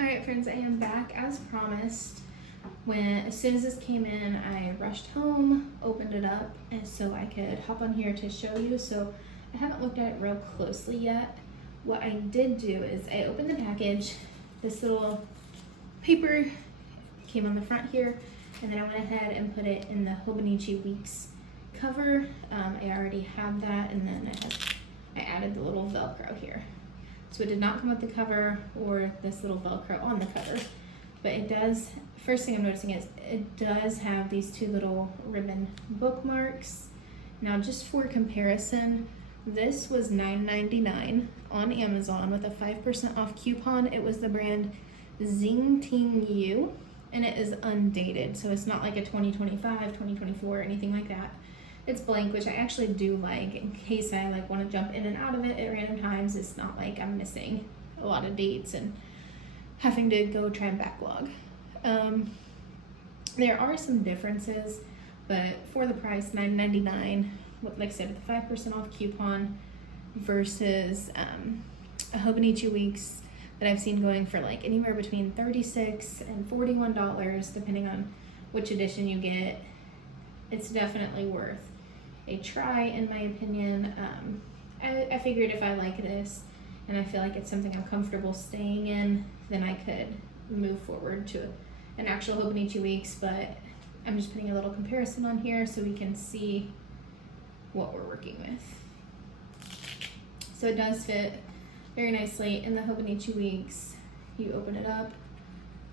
Alright friends, I am back as promised. As soon as this came in, I rushed home, opened it up, and so I could hop on here to show you. So I haven't looked at it real closely yet. What I did do is I opened the package. This little paper came on the front here, and then I went ahead and put it in the Hobonichi Weeks cover. I already had that, and then I added the little Velcro here. So it did not come with the cover or this little Velcro on the cover, but it does, first thing I'm noticing is it does have these two little ribbon bookmarks. Now just for comparison, this was $9.99 on Amazon with a 5% off coupon. It was the brand Zing Ting Yu, and it is undated, so it's not like a 2025, 2024, or anything like that. It's blank, which I actually do like in case I want to jump in and out of it at random times. It's not like I'm missing a lot of dates and having to go try and backlog. There are some differences, but for the price, $9.99, like I said, with the 5% off coupon versus a Hobonichi Weeks that I've seen going for anywhere between $36 and $41, depending on which edition you get. It's definitely worth a try, in my opinion. I figured if I like this and I feel like it's something I'm comfortable staying in, then I could move forward to an actual Hobonichi Weeks, but I'm just putting a little comparison on here so we can see what we're working with. So it does fit very nicely in the Hobonichi Weeks. You open it up.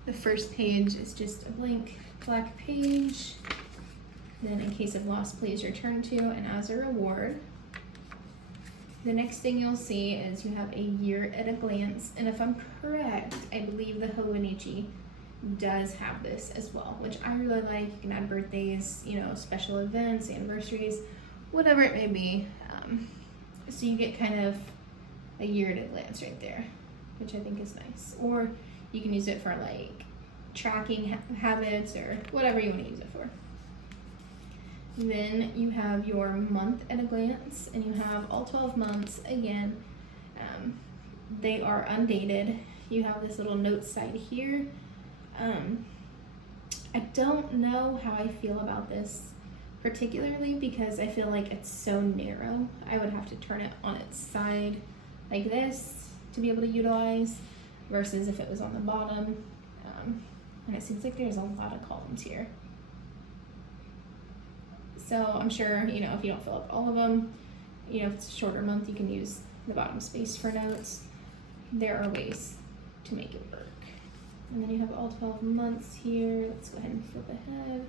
The first page is just a blank black page. Then in case of loss, please return to, and as a reward, the next thing you'll see is you have a year at a glance, and if I'm correct, I believe the Hobonichi does have this as well, which I really like. You can add birthdays, special events, anniversaries, whatever it may be. So you get kind of a year at a glance right there, which I think is nice. Or you can use it for tracking habits or whatever you want to use it for. Then you have your month at a glance, and you have all 12 months. Again, they are undated. You have this little note side here. I don't know how I feel about this particularly because I feel like it's so narrow. I would have to turn it on its side like this to be able to utilize versus if it was on the bottom. And it seems like there's a lot of columns here. So I'm sure, if you don't fill up all of them, if it's a shorter month, you can use the bottom space for notes. There are ways to make it work. And then you have all 12 months here. Let's go ahead and flip ahead.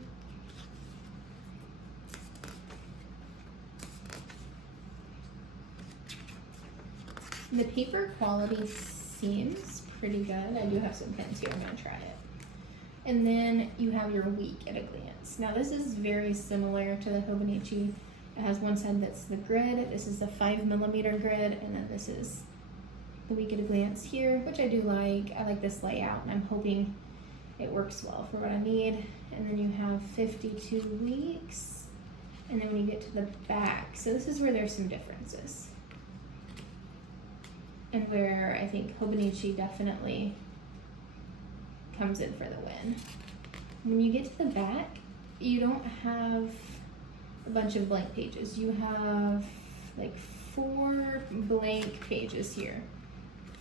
The paper quality seems pretty good. I do have some pens here. I'm going to try it. And then you have your week at a glance. Now this is very similar to the Hobonichi. It has one side that's the grid. This is the 5mm grid, and then this is the week at a glance here, which I do like. I like this layout, and I'm hoping it works well for what I need. And then you have 52 weeks. And then when you get to the back, so this is where there's some differences. And where I think Hobonichi definitely comes in for the win. When you get to the back, you don't have a bunch of blank pages. You have 4 blank pages here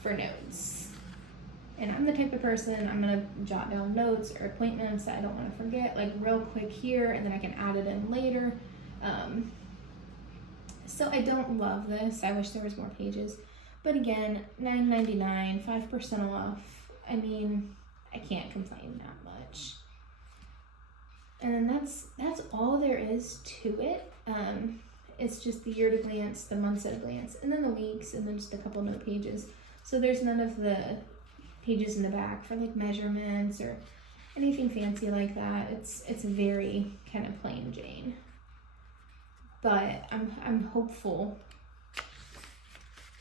for notes. And I'm the type of person, I'm gonna jot down notes or appointments that I don't wanna forget, real quick here, and then I can add it in later. So I don't love this. I wish there was more pages. But again, $9.99, 5% off. I mean, I can't complain that much. And then that's all there is to it. It's just the year at a glance, the months at a glance, and then the weeks, and then just a couple note pages. So there's none of the pages in the back for measurements or anything fancy like that. It's very kind of plain Jane. But I'm hopeful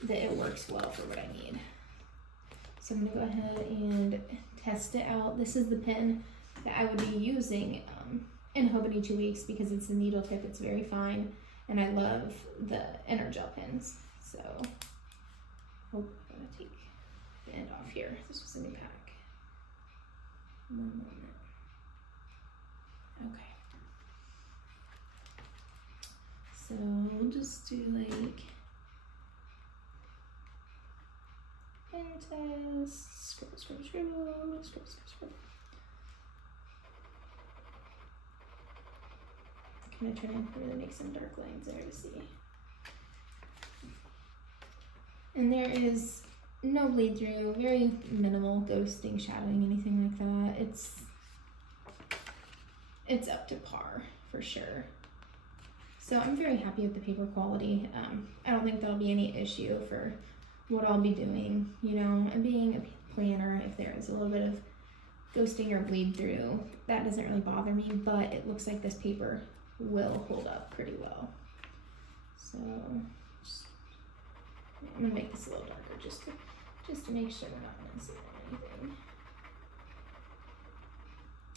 that it works well for what I need. So I'm gonna go ahead and test it out. This is the pen that I would be using in Hobonichi Weeks because it's a needle tip, it's very fine, and I love the Energel pens. So I'm gonna take the end off here. This was in the pack. One moment. Okay. So we'll just do like hair test, scribble, scribble, scribble, scribble, scribble, scribble. Kind of trying to really make some dark lines there to see. And there is no bleed through, very minimal ghosting, shadowing, anything like that. It's up to par for sure. So I'm very happy with the paper quality. I don't think there'll be any issue for what I'll be doing, you know, and being a planner, if there is a little bit of ghosting or bleed through, that doesn't really bother me, but it looks like this paper will hold up pretty well. So I'm gonna make this a little darker just to make sure we're not missing anything.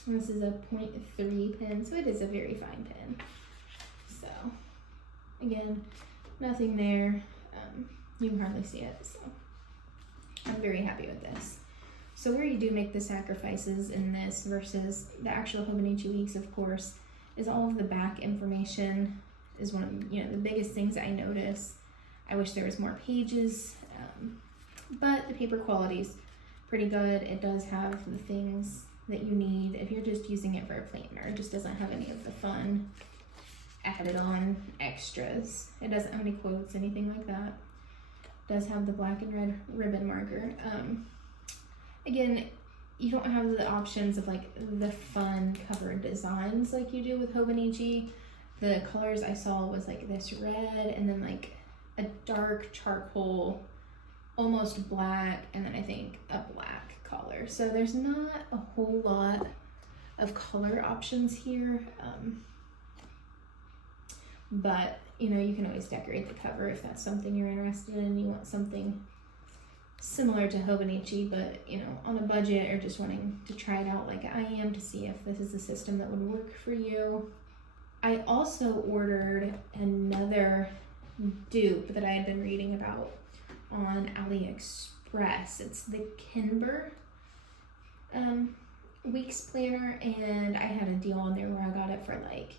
And this is a 0.3 pen, so it is a very fine pen. So again, nothing there. You can hardly see it, so I'm very happy with this. So where you do make the sacrifices in this versus the actual Hobonichi Weeks, of course, is all of the back information is one of, you know, the biggest things I notice. I wish there was more pages, but the paper quality is pretty good. It does have the things that you need if you're just using it for a planner. It just doesn't have any of the fun added on extras. It doesn't have any quotes, anything like that. It does have the black and red ribbon marker. Again, you don't have the options of like the fun cover designs like you do with Hobonichi. The colors I saw was like this red and then like a dark charcoal, almost black, and then I think a black color. So there's not a whole lot of color options here. But you know, you can always decorate the cover if that's something you're interested in. You want something similar to Hobonichi, but you know, on a budget or just wanting to try it out like I am to see if this is a system that would work for you. I also ordered another dupe that I had been reading about on AliExpress. It's the Kinber Weeks Planner, and I had a deal on there where I got it for like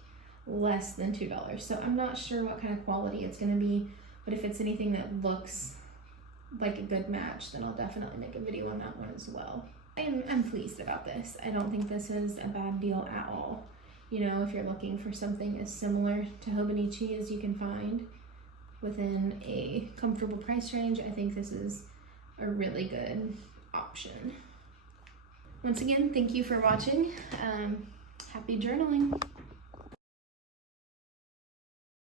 less than $2. So I'm not sure what kind of quality it's going to be, but if it's anything that looks like a good match, then I'll definitely make a video on that one as well. I'm pleased about this. I don't think this is a bad deal at all. You know, if you're looking for something as similar to Hobonichi as you can find within a comfortable price range, I think this is a really good option. Once again, thank you for watching. Happy journaling.